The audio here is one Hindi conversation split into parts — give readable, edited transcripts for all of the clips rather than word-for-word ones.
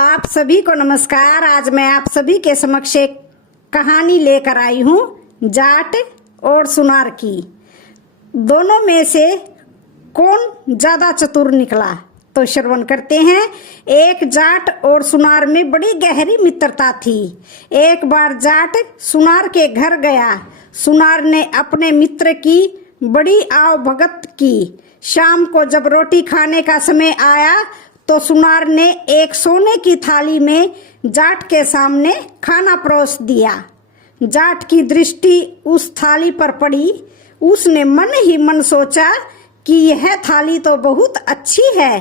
आप सभी को नमस्कार। आज मैं आप सभी के समक्ष एक कहानी लेकर आई हूँ जाट और सुनार की। दोनों में से कौन ज्यादा चतुर निकला, तो श्रवण करते हैं। एक जाट और सुनार में बड़ी गहरी मित्रता थी। एक बार जाट सुनार के घर गया। सुनार ने अपने मित्र की बड़ी आवभगत की। शाम को जब रोटी खाने का समय आया तो सुनार ने एक सोने की थाली में जाट के सामने खाना परोस दिया। जाट की दृष्टि उस थाली पर पड़ी। उसने मन ही मन सोचा कि यह थाली तो बहुत अच्छी है,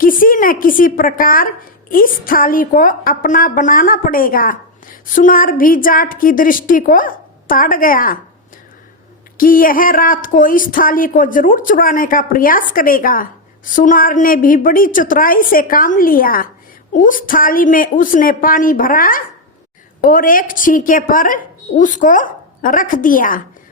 किसी न किसी प्रकार इस थाली को अपना बनाना पड़ेगा। सुनार भी जाट की दृष्टि को ताड़ गया कि यह रात को इस थाली को जरूर चुराने का प्रयास करेगा। सुनार ने भी बड़ी चतुराई से काम लिया। उस थाली में उसने पानी भरा और एक छींके पर उसको रख दिया।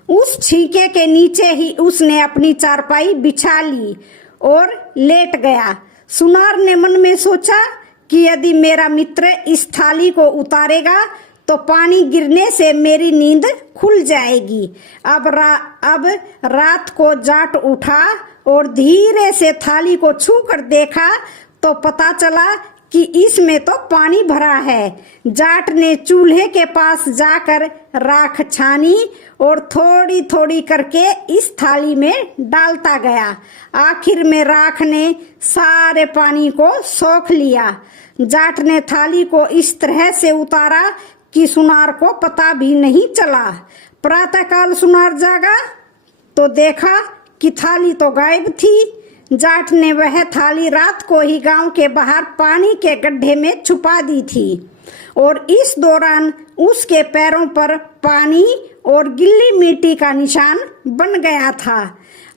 उस छींके के नीचे ही उसने अपनी चारपाई बिछा ली और लेट गया। सुनार ने मन में सोचा कि यदि मेरा मित्र इस थाली को उतारेगा तो पानी गिरने से मेरी नींद खुल जाएगी। अब रात को जाट उठा और धीरे से थाली को छू कर देखा तो पता चला कि इसमें तो पानी भरा है। जाट ने चूल्हे के पास जाकर राख छानी और थोड़ी थोड़ी करके इस थाली में डालता गया। आखिर में राख ने सारे पानी को सोख लिया। जाट ने थाली को इस तरह से उतारा कि सुनार को पता भी नहीं चला। प्रातःकाल सुनार जागा तो देखा कि थाली तो गायब थी। जाट ने वह थाली रात को ही गांव के बाहर पानी के गड्ढे में छुपा दी थी और इस दौरान उसके पैरों पर पानी और गिल्ली मिट्टी का निशान बन गया था।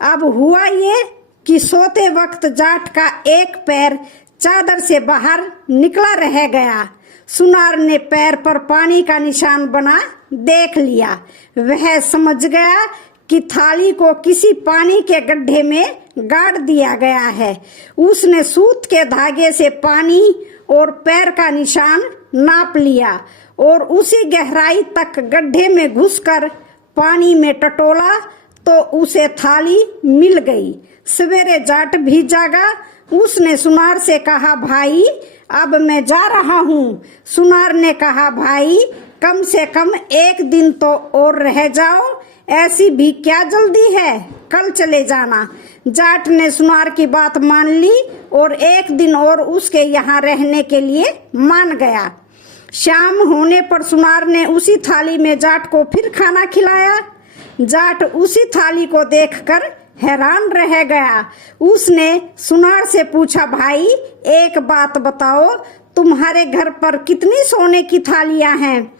अब हुआ ये कि सोते वक्त जाट का एक पैर चादर से बाहर निकला रह गया। सुनार ने पैर पर पानी का निशान बना देख लिया। वह समझ गया कि थाली को किसी पानी के गड्ढे में गाड़ दिया गया है। उसने सूत के धागे से पानी और पैर का निशान नाप लिया और उसी गहराई तक गड्ढे में घुसकर पानी में टटोला तो उसे थाली मिल गई। सवेरे जाट भी जागा। उसने सुनार से कहा, भाई अब मैं जा रहा हूँ। सुनार ने कहा, भाई कम से कम एक दिन तो और रह जाओ, ऐसी भी क्या जल्दी है, कल चले जाना। जाट ने सुनार की बात मान ली और एक दिन और उसके यहाँ रहने के लिए मान गया। शाम होने पर सुनार ने उसी थाली में जाट को फिर खाना खिलाया। जाट उसी थाली को देखकर हैरान रह गया। उसने सुनार से पूछा, भाई एक बात बताओ, तुम्हारे घर पर कितनी सोने की थालियां हैं?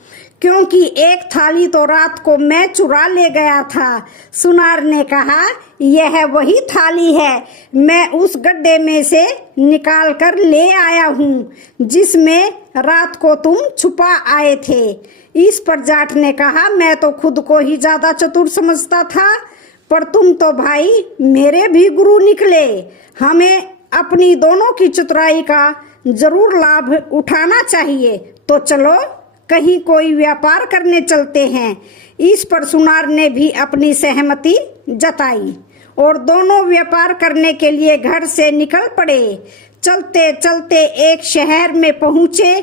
क्योंकि एक थाली तो रात को मैं चुरा ले गया था। सुनार ने कहा, यह वही थाली है, मैं उस गड्ढे में से निकाल कर ले आया हूँ जिसमें रात को तुम छुपा आए थे। इस पर जाट ने कहा, मैं तो खुद को ही ज्यादा चतुर समझता था, पर तुम तो भाई मेरे भी गुरु निकले। हमें अपनी दोनों की चतुराई का जरूर लाभ उठाना चाहिए। तो चलो कहीं कोई व्यापार करने चलते हैं। इस पर सुनार ने भी अपनी सहमति जताई और दोनों व्यापार करने के लिए घर से निकल पड़े। चलते चलते एक शहर में पहुंचे।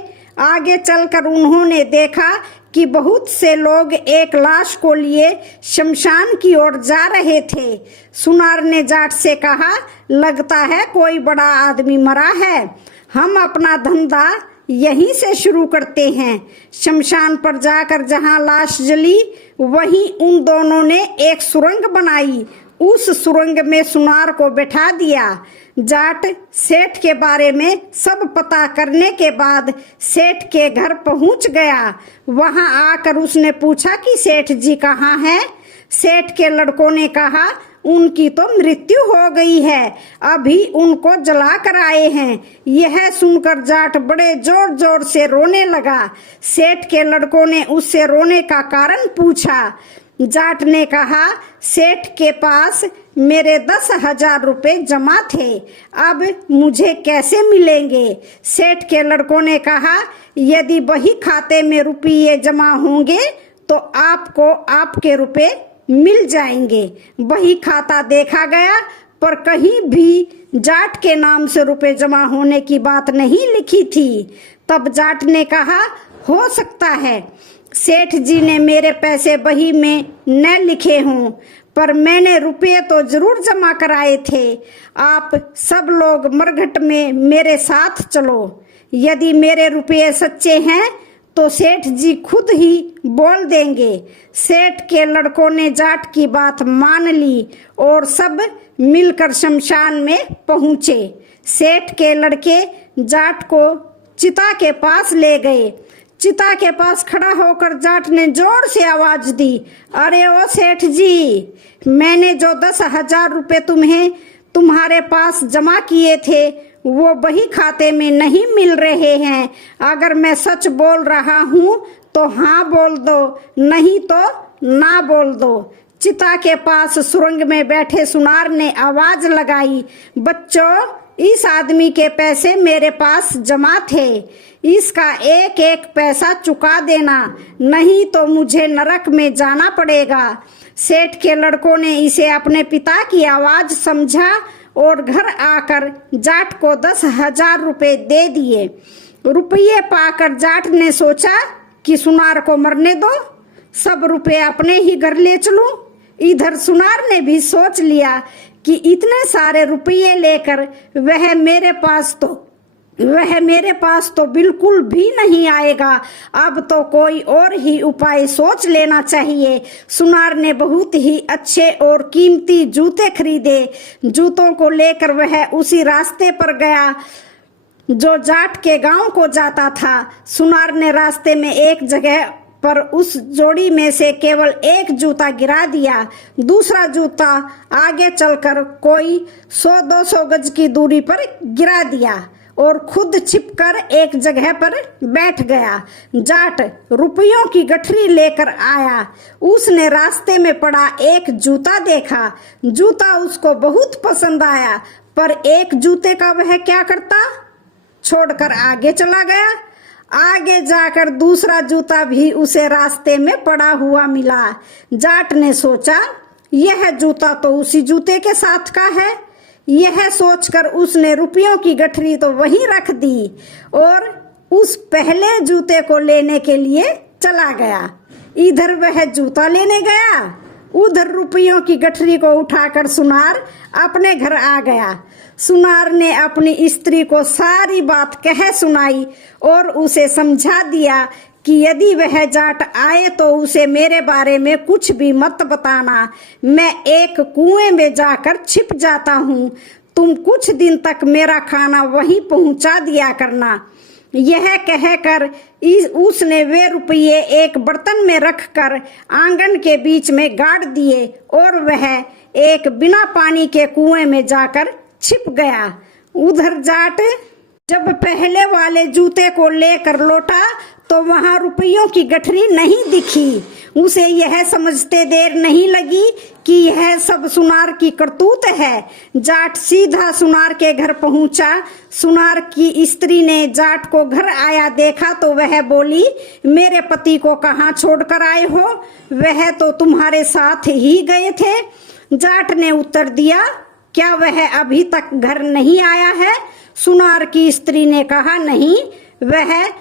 आगे चलकर उन्होंने देखा कि बहुत से लोग एक लाश को लिए शमशान की ओर जा रहे थे। सुनार ने जाट से कहा, लगता है कोई बड़ा आदमी मरा है, हम अपना धंधा यहीं से शुरू करते हैं। शमशान पर जाकर जहां लाश जली वहीं उन दोनों ने एक सुरंग बनाई। उस सुरंग में सुनार को बैठा दिया। जाट सेठ के बारे में सब पता करने के बाद सेठ के घर पहुंच गया। वहां आकर उसने पूछा कि सेठ जी कहाँ हैं? सेठ के लड़कों ने कहा, उनकी तो मृत्यु हो गई है, अभी उनको जला कर आए हैं। यह सुनकर जाट बड़े जोर जोर से रोने लगा। सेठ के लड़कों ने उससे रोने का कारण पूछा। जाट ने कहा, सेठ के पास मेरे 10,000 रुपए जमा थे, अब मुझे कैसे मिलेंगे? सेठ के लड़कों ने कहा, यदि बही खाते में रुपये जमा होंगे तो आपको आपके रुपए मिल जाएंगे। बही खाता देखा गया पर कहीं भी जाट के नाम से रुपए जमा होने की बात नहीं लिखी थी। तब जाट ने कहा, हो सकता है सेठ जी ने मेरे पैसे बही में न लिखे हों, पर मैंने रुपये तो जरूर जमा कराए थे। आप सब लोग मरघट में मेरे साथ चलो। यदि मेरे रुपये सच्चे हैं तो सेठ जी खुद ही बोल देंगे। सेठ के लड़कों ने जाट की बात मान ली और सब मिलकर शमशान में पहुंचे। सेठ के लड़के जाट को चिता के पास ले गए। चिता के पास खड़ा होकर जाट ने जोर से आवाज दी, अरे ओ सेठ जी, मैंने जो 10,000 रुपए तुम्हारे पास जमा किए थे वो बही खाते में नहीं मिल रहे हैं। अगर मैं सच बोल रहा हूँ तो हाँ बोल दो, नहीं तो ना बोल दो। चिता के पास सुरंग में बैठे सुनार ने आवाज लगाई, बच्चों, इस आदमी के पैसे मेरे पास जमा थे, इसका एक एक पैसा चुका देना, नहीं तो मुझे नरक में जाना पड़ेगा। सेठ के लड़कों ने इसे अपने पिता की आवाज समझा और घर आकर जाट को 10,000 रुपए दे दिए। रुपये पाकर जाट ने सोचा कि सुनार को मरने दो, सब रुपए अपने ही घर ले चलूं। इधर सुनार ने भी सोच लिया कि इतने सारे रुपये लेकर वह मेरे पास तो बिल्कुल भी नहीं आएगा। अब तो कोई और ही उपाय सोच लेना चाहिए। सुनार ने बहुत ही अच्छे और कीमती जूते खरीदे। जूतों को लेकर वह उसी रास्ते पर गया जो जाट के गांव को जाता था। सुनार ने रास्ते में एक जगह पर उस जोड़ी में से केवल एक जूता गिरा दिया। दूसरा जूता आगे चलकर कोई 100-200 गज की दूरी पर गिरा दिया और खुद छिपकर एक जगह पर बैठ गया। जाट रुपयों की गठरी लेकर आया। उसने रास्ते में पड़ा एक जूता देखा। जूता उसको बहुत पसंद आया, पर एक जूते का वह क्या करता, छोड़कर आगे चला गया। आगे जाकर दूसरा जूता भी उसे रास्ते में पड़ा हुआ मिला। जाट ने सोचा, यह जूता तो उसी जूते के साथ का है। यह सोचकर उसने रुपयों की गठरी तो वहीं रख दी और उस पहले जूते को लेने के लिए चला गया। इधर वह जूता लेने गया, उधर रुपयों की गठरी को उठाकर सुनार अपने घर आ गया। सुनार ने अपनी स्त्री को सारी बात कह सुनाई और उसे समझा दिया कि यदि वह जाट आए तो उसे मेरे बारे में कुछ भी मत बताना। मैं एक कुएं में जाकर छिप जाता हूँ, तुम कुछ दिन तक मेरा खाना वहीं पहुंचा दिया करना। यह कहकर उसने वे रुपये एक बर्तन में रखकर आंगन के बीच में गाड़ दिए और वह एक बिना पानी के कुएं में जाकर छिप गया। उधर जाट जब पहले वाले जूते को लेकर लौटा तो वहां रुपयों की गठरी नहीं दिखी। उसे यह समझते देर नहीं लगी कि यह सब सुनार की करतूत है। जाट सीधा सुनार के घर पहुंचा। सुनार की स्त्री ने जाट को घर आया देखा तो वह बोली, मेरे पति को कहाँ छोड़कर आए हो? वह तो तुम्हारे साथ ही गए थे। जाट ने उत्तर दिया, क्या वह अभी तक घर नहीं आया है? सुनार की स्त्री ने कहा, नहीं, वह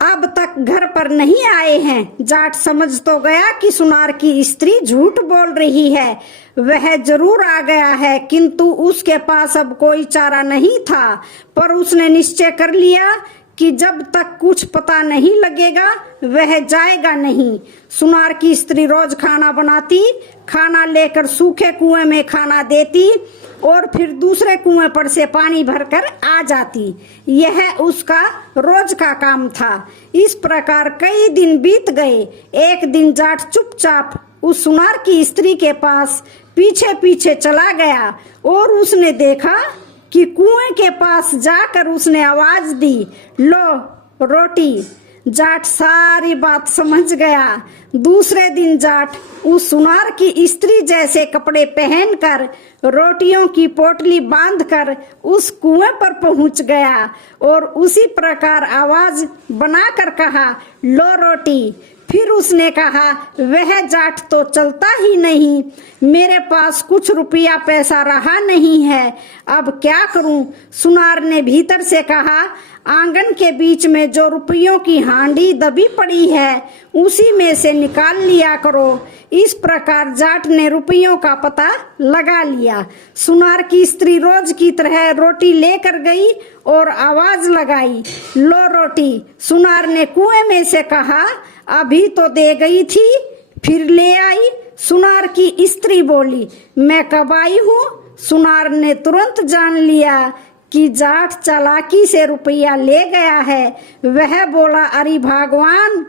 अब तक घर पर नहीं आए हैं। जाट समझ तो गया कि सुनार की स्त्री झूठ बोल रही है। वह जरूर आ गया है, किंतु उसके पास अब कोई चारा नहीं था। पर उसने निश्चय कर लिया कि जब तक कुछ पता नहीं लगेगा वह जाएगा नहीं। सुनार की स्त्री रोज खाना बनाती, खाना लेकर सूखे कुएं में खाना देती और फिर दूसरे कुएं पर से पानी भरकर आ जाती। यह उसका रोज का काम था। इस प्रकार कई दिन बीत गए। एक दिन जाट चुपचाप उस सुनार की स्त्री के पास पीछे पीछे चला गया और उसने देखा कि कुएं के पास जाकर उसने आवाज दी, लो रोटी। जाट सारी बात समझ गया। दूसरे दिन जाट उस सुनार की स्त्री जैसे कपड़े पहनकर रोटियों की पोटली बांधकर उस कुएं पर पहुंच गया और उसी प्रकार आवाज बनाकर कहा, लो रोटी। फिर उसने कहा, वह जाट तो चलता ही नहीं, मेरे पास कुछ रुपया पैसा रहा नहीं है, अब क्या करूं? सुनार ने भीतर से कहा, आंगन के बीच में जो रुपयों की हांडी दबी पड़ी है उसी में से निकाल लिया करो। इस प्रकार जाट ने रुपयों का पता लगा लिया। सुनार की स्त्री रोज की तरह रोटी लेकर गई और आवाज लगाई, लो रोटी। सुनार ने कुएं में से कहा, अभी तो दे गई थी, फिर ले आई। सुनार की स्त्री बोली, मैं कब आई हूँ? सुनार ने तुरंत जान लिया कि जाट चालाकी से रुपया ले गया है। वह बोला, अरे भगवान,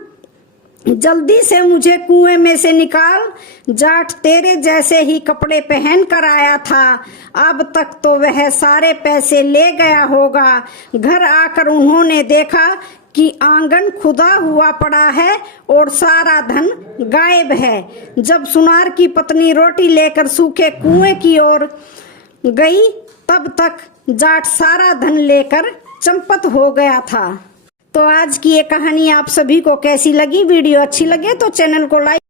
जल्दी से मुझे कुएं में से निकाल। जाट तेरे जैसे ही कपड़े पहन कर आया था, अब तक तो वह सारे पैसे ले गया होगा। घर आकर उन्होंने देखा कि आंगन खुदा हुआ पड़ा है और सारा धन गायब है। जब सुनार की पत्नी रोटी लेकर सूखे कुएं की ओर गई, तब तक जाट सारा धन लेकर चंपत हो गया था। तो आज की ये कहानी आप सभी को कैसी लगी? वीडियो अच्छी लगे तो चैनल को लाइक